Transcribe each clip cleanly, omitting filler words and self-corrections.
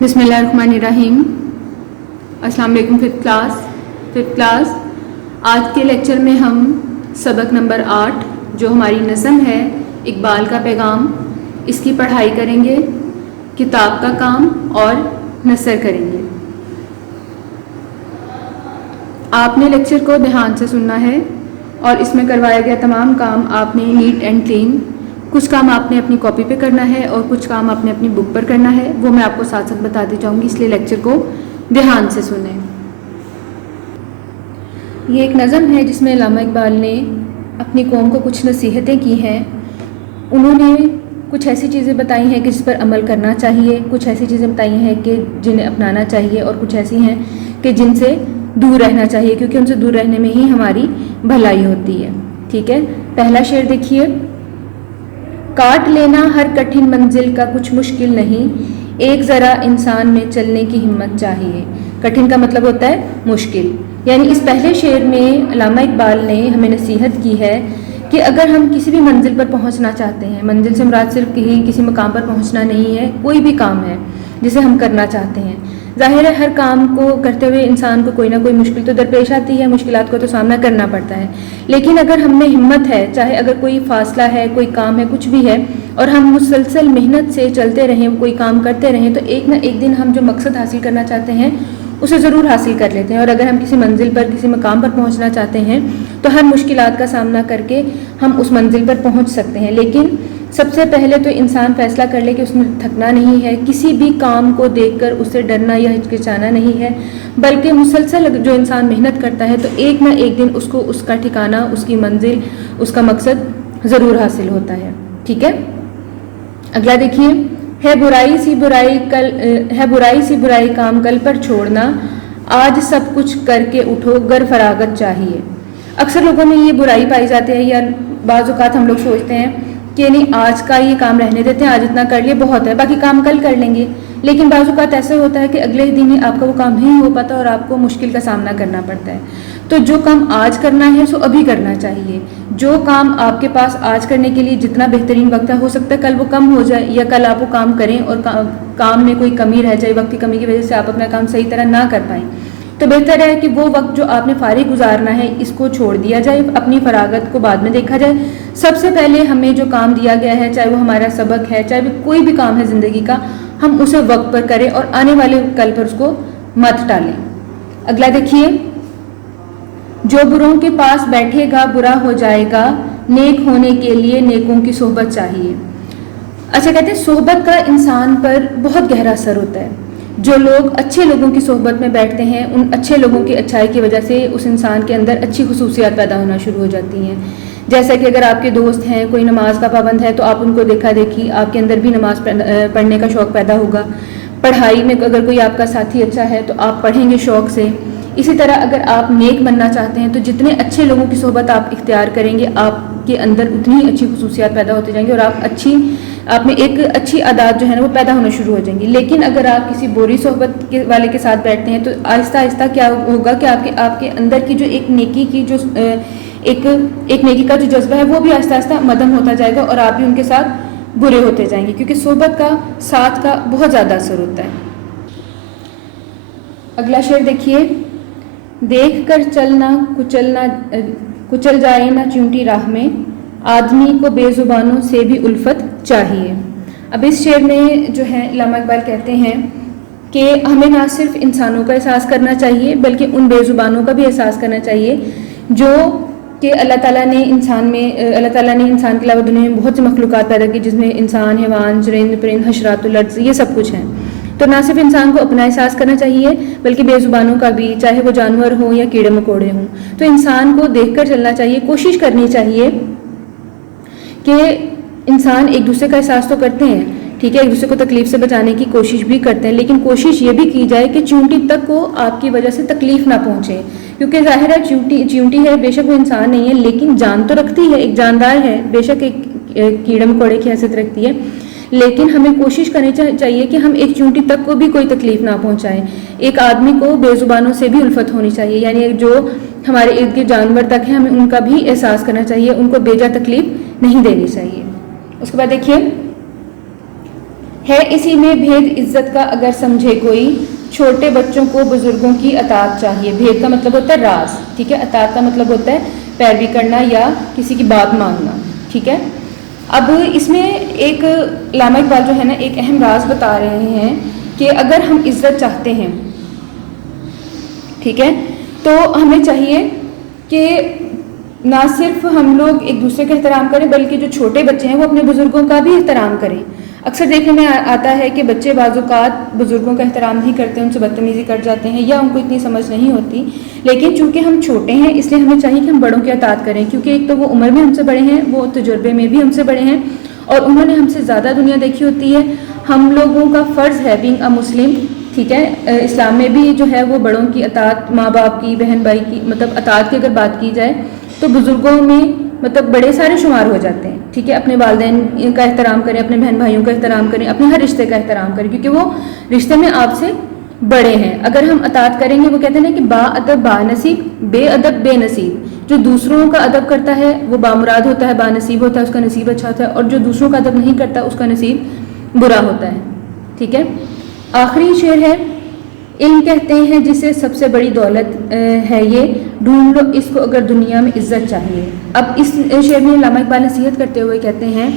بسم اللہ الرحمن الرحیم۔ السلام علیکم ففتھ کلاس۔ آج کے لیکچر میں ہم سبق نمبر 8 جو ہماری نظم ہے اقبال کا پیغام، اس کی پڑھائی کریں گے، کتاب کا کام اور نثر کریں گے۔ آپ نے لیکچر کو دھیان سے سننا ہے اور اس میں کروایا گیا تمام کام آپ نے نیٹ اینڈ کلین، کچھ کام آپ نے اپنی کاپی پہ کرنا ہے اور کچھ کام آپ نے اپنی بک پر کرنا ہے، وہ میں آپ کو ساتھ ساتھ بتاتی جاؤں گی، اس لیے لیکچر کو دھیان سے سنیں۔ یہ ایک نظم ہے جس میں علامہ اقبال نے اپنی قوم کو کچھ نصیحتیں کی ہیں۔ انہوں نے کچھ ایسی چیزیں بتائی ہیں کہ جس پر عمل کرنا چاہیے، کچھ ایسی چیزیں بتائی ہیں کہ جنہیں اپنانا چاہیے، اور کچھ ایسی ہیں کہ جن سے دور رہنا چاہیے، کیونکہ ان سے دور رہنے میں ہی ہماری بھلائی ہوتی ہے۔ ٹھیک ہے، پہلا شعر دیکھیے۔ کاٹ لینا ہر کٹھن منزل کا کچھ مشکل نہیں، ایک ذرا انسان میں چلنے کی ہمت چاہیے۔ کٹھن کا مطلب ہوتا ہے مشکل، یعنی اس پہلے شعر میں علامہ اقبال نے ہمیں نصیحت کی ہے کہ اگر ہم کسی بھی منزل پر پہنچنا چاہتے ہیں، منزل سے مراد صرف کسی مقام پر پہنچنا نہیں ہے، کوئی بھی کام ہے جسے ہم کرنا چاہتے ہیں۔ ظاہر ہے ہر کام کو کرتے ہوئے انسان کو کوئی نہ کوئی مشکل تو درپیش آتی ہے، مشکلات کو تو سامنا کرنا پڑتا ہے، لیکن اگر ہم میں ہمت ہے، چاہے اگر کوئی فاصلہ ہے، کوئی کام ہے، کچھ بھی ہے، اور ہم مسلسل محنت سے چلتے رہیں، کوئی کام کرتے رہیں، تو ایک نہ ایک دن ہم جو مقصد حاصل کرنا چاہتے ہیں اسے ضرور حاصل کر لیتے ہیں۔ اور اگر ہم کسی منزل پر، کسی مقام پر پہنچنا چاہتے ہیں تو ہر مشکلات کا سامنا کر کے ہم اس منزل پر پہنچ سکتے ہیں، لیکن سب سے پہلے تو انسان فیصلہ کر لے کہ اس میں تھکنا نہیں ہے، کسی بھی کام کو دیکھ کر اسے ڈرنا یا ہچکچانا نہیں ہے، بلکہ مسلسل جو انسان محنت کرتا ہے تو ایک نہ ایک دن اس کو اس کا ٹھکانہ، اس کی منزل، اس کا مقصد ضرور حاصل ہوتا ہے۔ ٹھیک ہے، اگلا دیکھیے۔ ہے برائی سی برائی کام کل پر چھوڑنا، آج سب کچھ کر کے اٹھو گر فراغت چاہیے۔ اکثر لوگوں میں یہ برائی پائی جاتی ہے، یا بعض اوقات ہم لوگ سوچتے ہیں کہ نہیں آج کا یہ کام رہنے دیتے ہیں، آج اتنا کر لیے بہت ہے، باقی کام کل کر لیں گے، لیکن بعض اوقات ایسا ہوتا ہے کہ اگلے دن ہی آپ کا وہ کام نہیں ہو پاتا اور آپ کو مشکل کا سامنا کرنا پڑتا ہے۔ تو جو کام آج کرنا ہے سو ابھی کرنا چاہیے۔ جو کام آپ کے پاس آج کرنے کے لیے جتنا بہترین وقت ہے، ہو سکتا ہے کل وہ کم ہو جائے، یا کل آپ وہ کام کریں اور کام میں کوئی کمی رہ جائے، وقت کی کمی کی وجہ سے آپ اپنا کام صحیح طرح نہ کر پائیں، تو بہتر ہے کہ وہ وقت جو آپ نے فارغ گزارنا ہے اس کو چھوڑ دیا جائے، اپنی فراغت کو بعد میں دیکھا جائے۔ سب سے پہلے ہمیں جو کام دیا گیا ہے، چاہے وہ ہمارا سبق ہے، چاہے وہ کوئی بھی کام ہے زندگی کا، ہم اسے وقت پر کریں اور آنے والے کل پر اس کو مت ٹالیں۔ اگلا دیکھیے۔ جو بروں کے پاس بیٹھے گا برا ہو جائے گا، نیک ہونے کے لیے نیکوں کی صحبت چاہیے۔ اچھا، کہتے ہیں صحبت کا انسان پر بہت گہرا اثر ہوتا ہے۔ جو لوگ اچھے لوگوں کی صحبت میں بیٹھتے ہیں، ان اچھے لوگوں کی اچھائی کی وجہ سے اس انسان کے اندر اچھی خصوصیات پیدا ہونا شروع ہو جاتی ہیں۔ جیسا کہ اگر آپ کے دوست ہیں، کوئی نماز کا پابند ہے، تو آپ ان کو دیکھا دیکھی آپ کے اندر بھی نماز پڑھنے کا شوق پیدا ہوگا۔ پڑھائی میں اگر کوئی آپ کا ساتھی اچھا ہے تو آپ پڑھیں گے شوق سے۔ اسی طرح اگر آپ نیک بننا چاہتے ہیں تو جتنے اچھے لوگوں کی صحبت آپ اختیار کریں گے، آپ کے اندر اتنی ہی اچھی خصوصیات پیدا ہوتی جائیں گی، اور آپ میں ایک اچھی عادات جو ہے نا وہ پیدا ہونا شروع ہو جائیں گی۔ لیکن اگر آپ کسی بری صحبت والے کے ساتھ بیٹھتے ہیں تو آہستہ آہستہ کیا ہوگا کہ آپ کے اندر کی جو ایک نیکی کی جو ایک نیکی کا جو جذبہ ہے وہ بھی آہستہ آہستہ مدھم ہوتا جائے گا، اور آپ بھی ان کے ساتھ برے ہوتے جائیں گے، کیونکہ صحبت کا، ساتھ کا بہت زیادہ اثر ہوتا ہے۔ اگلا شعر دیکھیے۔ دیکھ کر چلنا کچل جائے نہ چونٹی راہ میں، آدمی کو بے زبانوں سے بھی الفت چاہیے۔ اب اس شعر میں جو ہے علامہ اقبال کہتے ہیں کہ ہمیں نہ صرف انسانوں کا احساس کرنا چاہیے بلکہ ان بے زبانوں کا بھی احساس کرنا چاہیے جو کہ اللہ تعالیٰ نے انسان کے علاوہ دنیا میں بہت سی مخلوقات پیدا کی، جس میں انسان، حیوان، چرند پرند، حشرات الارض، یہ سب کچھ ہیں۔ تو نہ صرف انسان کو اپنا احساس کرنا چاہیے بلکہ بے زبانوں کا بھی، چاہے وہ جانور ہوں یا کیڑے مکوڑے ہوں۔ تو انسان کو دیکھ کر چلنا چاہیے، کوشش کرنی چاہیے کہ انسان ایک دوسرے کا احساس تو کرتے ہیں، ٹھیک ہے، ایک دوسرے کو تکلیف سے بچانے کی کوشش بھی کرتے ہیں، لیکن کوشش یہ بھی کی جائے کہ چیونٹی تک کو آپ کی وجہ سے تکلیف نہ پہنچے، کیونکہ ظاہر ہے چیونٹی ہے، بے شک وہ انسان نہیں ہے لیکن جان تو رکھتی ہے، ایک جاندار ہے، بے شک ایک کیڑے مکوڑے کی حیثیت رکھتی ہے، لیکن ہمیں کوشش کرنی چاہیے کہ ہم ایک چونٹی تک کو بھی کوئی تکلیف نہ پہنچائیں۔ ایک آدمی کو بے زبانوں سے بھی الفت ہونی چاہیے، یعنی جو ہمارے ارد گرد جانور تک ہیں ہمیں ان کا بھی احساس کرنا چاہیے، ان کو بیجا تکلیف نہیں دینی چاہیے۔ اس کے بعد دیکھیے۔ ہے اسی میں بھید عزت کا اگر سمجھے کوئی، چھوٹے بچوں کو بزرگوں کی اطاعت چاہیے. بھید کا مطلب ہوتا ہے راز، ٹھیک ہے. اطاعت کا مطلب ہوتا ہے پیروی کرنا یا کسی کی بات ماننا، ٹھیک ہے. اب اس میں ایک علامہ اقبال جو ہے نا ایک اہم راز بتا رہے ہیں کہ اگر ہم عزت چاہتے ہیں، ٹھیک ہے، تو ہمیں چاہیے کہ نہ صرف ہم لوگ ایک دوسرے کا احترام کریں بلکہ جو چھوٹے بچے ہیں وہ اپنے بزرگوں کا بھی احترام کریں. اکثر دیکھنے میں آتا ہے کہ بچے بعض اوقات بزرگوں کا احترام نہیں کرتے، ان سے بدتمیزی کر جاتے ہیں یا ان کو اتنی سمجھ نہیں ہوتی. لیکن چونکہ ہم چھوٹے ہیں اس لیے ہمیں چاہیے کہ ہم بڑوں کی اطاعت کریں، کیونکہ ایک تو وہ عمر میں ہم سے بڑے ہیں، وہ تجربے میں بھی ہم سے بڑے ہیں اور انہوں نے ہم سے زیادہ دنیا دیکھی ہوتی ہے. ہم لوگوں کا فرض ہے بینگ اے مسلم، ٹھیک ہے. اسلام میں بھی جو ہے وہ بڑوں کی اطاعت، ماں باپ کی، بہن بھائی کی، مطلب اطاعت کی اگر بات کی جائے تو بزرگوں میں مطلب بڑے سارے شمار ہو جاتے ہیں، ٹھیک ہے. اپنے والدین کا احترام کریں، اپنے بہن بھائیوں کا احترام کریں، اپنے ہر رشتے کا احترام کریں کیونکہ وہ رشتے میں آپ سے بڑے ہیں. اگر ہم اطاعت کریں گے، وہ کہتے ہیں نا کہ با ادب با نصیب، بے ادب بے نصیب. جو دوسروں کا ادب کرتا ہے وہ بامراد ہوتا ہے، با نصیب ہوتا ہے، اس کا نصیب اچھا ہوتا ہے، اور جو دوسروں کا ادب نہیں کرتا اس کا نصیب برا ہوتا ہے، ٹھیک ہے. آخری شعر ہے، علم کہتے ہیں جسے سب سے بڑی دولت ہے یہ، ڈھونڈ لو اس کو اگر دنیا میں عزت چاہیے. اب اس شعر میں علامہ اقبال نصیحت کرتے ہوئے کہتے ہیں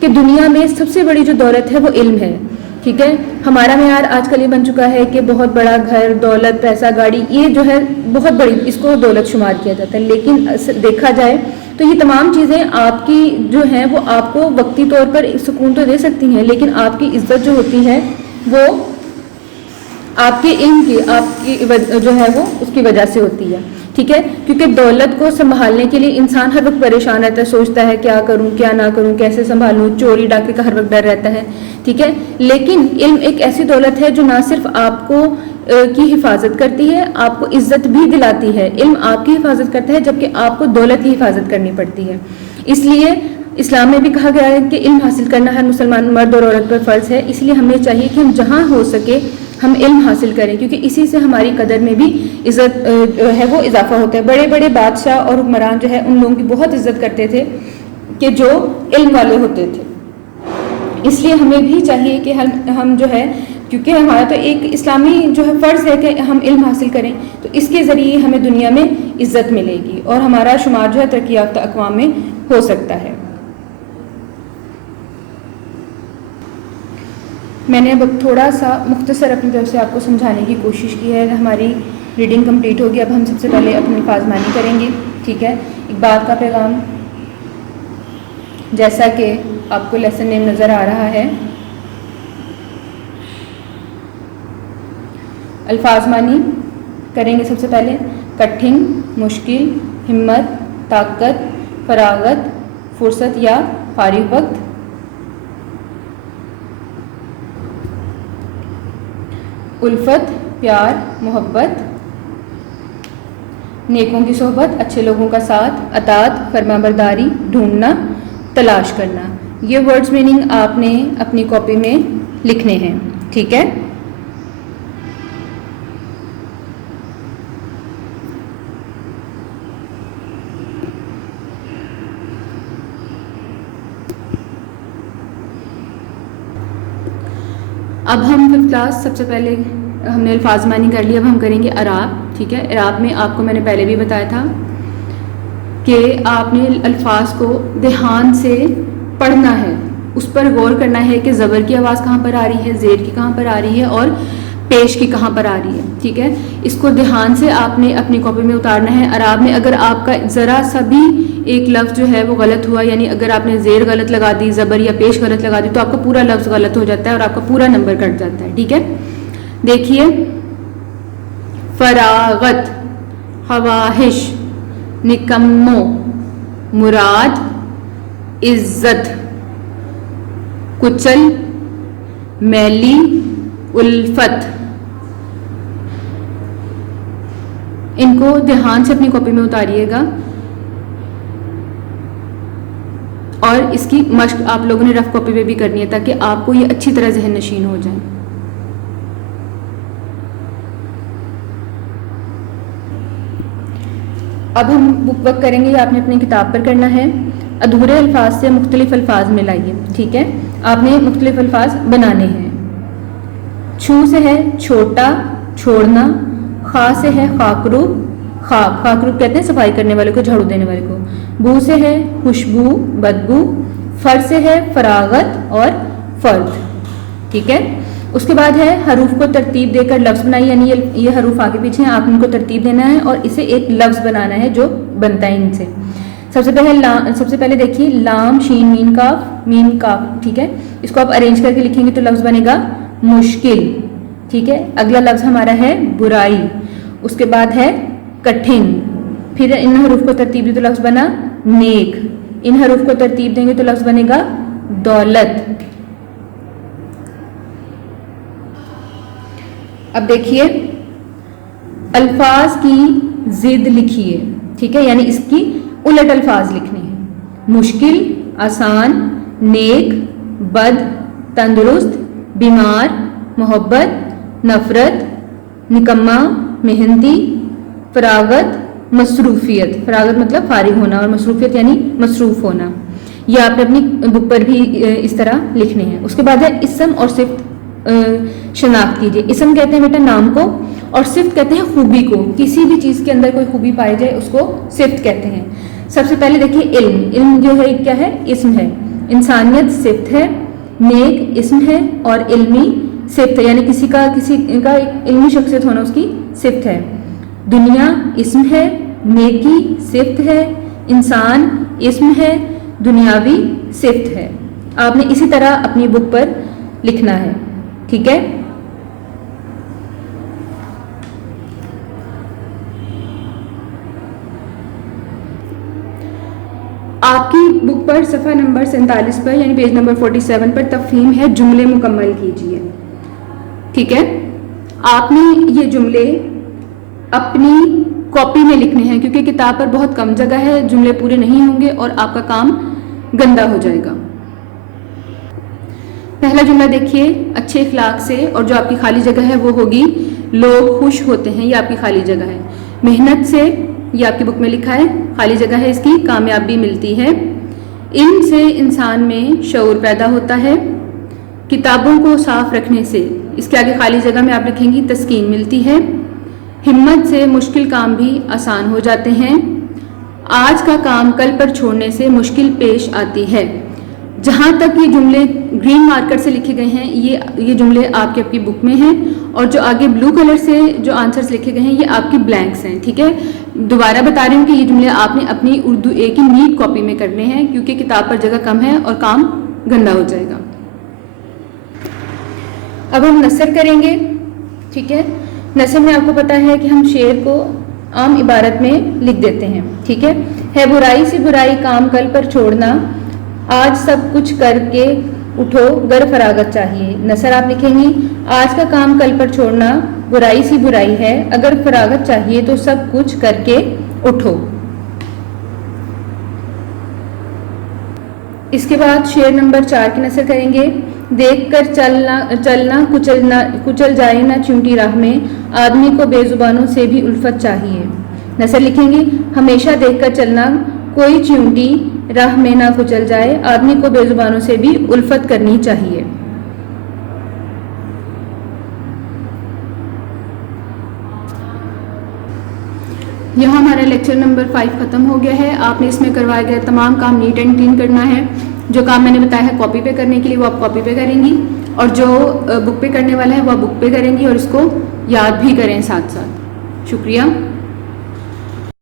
کہ دنیا میں سب سے بڑی جو دولت ہے وہ علم ہے، ٹھیک ہے. ہمارا معیار آج کل یہ بن چکا ہے کہ بہت بڑا گھر، دولت، پیسہ، گاڑی، یہ جو ہے بہت بڑی، اس کو دولت شمار کیا جاتا ہے. لیکن دیکھا جائے تو یہ تمام چیزیں آپ کی جو ہیں وہ آپ کو وقتی طور پر سکون تو دے سکتی ہیں، لیکن آپ کی عزت جو ہوتی ہے وہ آپ کے علم کی، آپ کی جو ہے وہ اس کی وجہ سے ہوتی ہے، ٹھیک ہے. کیونکہ دولت کو سنبھالنے کے لیے انسان ہر وقت پریشان رہتا ہے، سوچتا ہے کیا کروں کیا نہ کروں، کیسے سنبھالوں، چوری ڈاکے کا ہر وقت ڈر رہتا ہے، ٹھیک ہے. لیکن علم ایک ایسی دولت ہے جو نہ صرف آپ کو کی حفاظت کرتی ہے، آپ کو عزت بھی دلاتی ہے. علم آپ کی حفاظت کرتا ہے جبکہ آپ کو دولت کی حفاظت کرنی پڑتی ہے. اس لیے اسلام میں بھی کہا گیا ہے کہ علم حاصل کرنا ہر مسلمان مرد اور عورت پر فرض ہے. اس لیے ہمیں چاہیے کہ ہم جہاں ہو سکے ہم علم حاصل کریں، کیونکہ اسی سے ہماری قدر میں بھی عزت ہے وہ اضافہ ہوتا ہے. بڑے بڑے بادشاہ اور حکمران جو ہے ان لوگوں کی بہت عزت کرتے تھے کہ جو علم والے ہوتے تھے. اس لیے ہمیں بھی چاہیے کہ ہم جو ہے، کیونکہ ہمارا تو ایک اسلامی جو ہے فرض ہے کہ ہم علم حاصل کریں، تو اس کے ذریعے ہمیں دنیا میں عزت ملے گی اور ہمارا شمار جو ہے ترقی یافتہ اقوام میں ہو سکتا ہے. میں نے اب تھوڑا سا مختصر اپنی طرف سے آپ کو سمجھانے کی کوشش کی ہے. ہماری ریڈنگ کمپلیٹ ہوگی. اب ہم سب سے پہلے اپنی الفاظ مانی کریں گے، ٹھیک ہے. اقبال کا پیغام، جیسا کہ آپ کو لیسن نیم نظر آ رہا ہے. الفاظ مانی کریں گے سب سے پہلے. کٹھن، مشکل، ہمت، طاقت، فراغت، فرصت یا فارغ وقت. الفت، پیار، محبت. نیکوں کی صحبت، اچھے لوگوں کا ساتھ. اطاعت، فرما برداری، ڈھونڈنا، تلاش کرنا. یہ ورڈز میننگ آپ نے اپنی کاپی میں لکھنے ہیں، ٹھیک ہے. اب ہم ففتھ کلاس، سب سے پہلے ہم نے الفاظ معنی کر لیا. اب ہم کریں گے اعراب، ٹھیک ہے. اعراب میں آپ کو میں نے پہلے بھی بتایا تھا کہ آپ نے الفاظ کو دھیان سے پڑھنا ہے، اس پر غور کرنا ہے کہ زبر کی آواز کہاں پر آ رہی ہے، زیر کی کہاں پر آ رہی ہے اور پیش کی کہاں پر آ رہی ہے، ٹھیک ہے. اس کو دھیان سے آپ نے اپنی کاپی میں اتارنا ہے. اعراب میں اگر آپ کا ذرا سا بھی ایک لفظ جو ہے وہ غلط ہوا، یعنی اگر آپ نے زیر غلط لگا دی، زبر یا پیش غلط لگا دی، تو آپ کا پورا لفظ غلط ہو جاتا ہے اور آپ کا پورا نمبر کٹ جاتا ہے، ٹھیک ہے. دیکھیے، فراغت، خواہش، نکمو، مراد، عزت، کچل، میلی، الفت. ان کو دھیان سے اپنی کاپی میں اتاریے گا اور اس کی مشق آپ لوگوں نے رف کاپی پہ بھی کرنی ہے تاکہ آپ کو یہ اچھی طرح ذہن نشین ہو جائے. اب ہم بک ورک کریں گے، آپ نے اپنی کتاب پر کرنا ہے. ادھورے الفاظ سے مختلف الفاظ ملائیے، ٹھیک ہے. آپ نے مختلف الفاظ بنانے ہیں. چھو سے ہے چھوٹا چھوڑنا، خا سے ہے خاکروب، خاکروب کہتے ہیں صفائی کرنے والے کو، جھاڑو دینے والے کو. بو سے ہے خوشبو بدبو، فر سے ہے فراغت اور فرد. ٹھیک ہے. اس کے بعد ہے حروف کو ترتیب دے کر لفظ بنائی، یعنی یہ حروف آگے پیچھے ہیں، آپ ان کو ترتیب دینا ہے اور اسے ایک لفظ بنانا ہے جو بنتا ہے ان سے. سب سے پہلے دیکھیے لام شین مین کاف. ٹھیک ہے. اس کو آپ ارینج کر کے لکھیں گے تو لفظ بنے گا مشکل. ٹھیک ہے. اگلا لفظ ہمارا ہے برائی. اس کے بعد ہے کٹھن. پھر ان حروف کو ترتیب دی تو لفظ بنا نیک. ان حروف کو ترتیب دیں گے تو لفظ بنے گا دولت. اب دیکھیے الفاظ کی ضد لکھیے. ٹھیک ہے. یعنی اس کی الٹ الفاظ لکھنے ہیں. مشکل، آسان، نیک، بد، تندرست، بیمار، محبت، نفرت، نکما، محنتی، فراغت، مصروفیت. فراغت مطلب فارغ ہونا اور مصروفیت یعنی مصروف ہونا. یہ آپ نے اپنی بک پر بھی اس طرح لکھنے ہیں. اس کے بعد ہے اسم اور صفت شناخت کیجیے. اسم کہتے ہیں بیٹا نام کو اور صفت کہتے ہیں خوبی کو. کسی بھی چیز کے اندر کوئی خوبی پائی جائے اس کو صفت کہتے ہیں. سب سے پہلے دیکھیے علم. علم جو ہے کیا ہے؟ اسم ہے. انسانیت صفت ہے، نیک اسم ہے اور علمی صفت ہے، یعنی کسی کا ایک علمی شخصیت ہونا اس کی صفت ہے. دنیا اسم ہے، نیکی صفت ہے، انسان اسم ہے، دنیاوی صفت ہے. آپ نے اسی طرح اپنی بک پر لکھنا ہے. ٹھیک ہے. آپ کی بک پر صفحہ نمبر 47 پر یعنی پیج نمبر 47 پر تفہیم ہے جملے مکمل کیجیے. ٹھیک ہے. آپ نے یہ جملے اپنی کاپی میں لکھنے ہیں کیونکہ کتاب پر بہت کم جگہ ہے، جملے پورے نہیں ہوں گے اور آپ کا کام گندا ہو جائے گا. پہلا جملہ دیکھیے اچھے اخلاق سے، اور جو آپ کی خالی جگہ ہے وہ ہوگی لوگ خوش ہوتے ہیں. یہ آپ کی خالی جگہ ہے. محنت سے، یہ آپ کی بک میں لکھا ہے، خالی جگہ ہے اس کی، کامیابی ملتی ہے. علم سے انسان میں شعور پیدا ہوتا ہے. کتابوں کو صاف رکھنے سے، اس کے آگے خالی جگہ میں آپ لکھیں گی تسکین ملتی ہے. ہمت سے مشکل کام بھی آسان ہو جاتے ہیں. آج کا کام کل پر چھوڑنے سے مشکل پیش آتی ہے. جہاں تک یہ جملے گرین مارکر سے لکھے گئے ہیں یہ جملے آپ کی اپنی بک میں ہیں، اور جو آگے بلو کلر سے جو آنسرز لکھے گئے ہیں یہ آپ کی بلینکس ہیں. ٹھیک ہے. دوبارہ بتا رہی ہوں کہ یہ جملے آپ نے اپنی اردو اے کی نیٹ کاپی میں کرنے ہیں کیونکہ کتاب پر جگہ کم ہے اور کام گندا ہو جائے گا. اب ہم نثر کریں گے. ٹھیک ہے. نثر میں آپ کو پتا ہے کہ ہم شعر کو عام عبارت میں لکھ دیتے ہیں. ٹھیک ہے برائی سے برائی کام کل پر چھوڑنا، آج سب کچھ کر کے اٹھو گر فراغت چاہیے. نثر آپ لکھیں گی آج کا کام کل پر چھوڑنا برائی سی برائی ہے، اگر فراغت چاہیے تو سب کچھ کر کے اٹھو. اس کے بعد شعر نمبر 4 کی نثر کریں گے. دیکھ کر چلنا کچل جائے نہ چونٹی راہ میں، آدمی کو بے زبانوں سے بھی الفت چاہیے. نثر لکھیں گے ہمیشہ دیکھ کر چلنا، کوئی چونٹی راہ میں نہ کچل جائے، آدمی کو بے زبانوں سے بھی الفت کرنی چاہیے. یہاں ہمارا لیکچر نمبر 5 ختم ہو گیا ہے. آپ نے اس میں کروائے گئے تمام کام نیٹ اینڈ کلین کرنا ہے. جو کام میں نے بتایا ہے کاپی پہ کرنے کے لیے وہ آپ کاپی پہ کریں گی، اور جو بک پہ کرنے والا ہے وہ آپ بک پہ کریں گی اور اس کو یاد بھی کریں ساتھ ساتھ. شکریہ.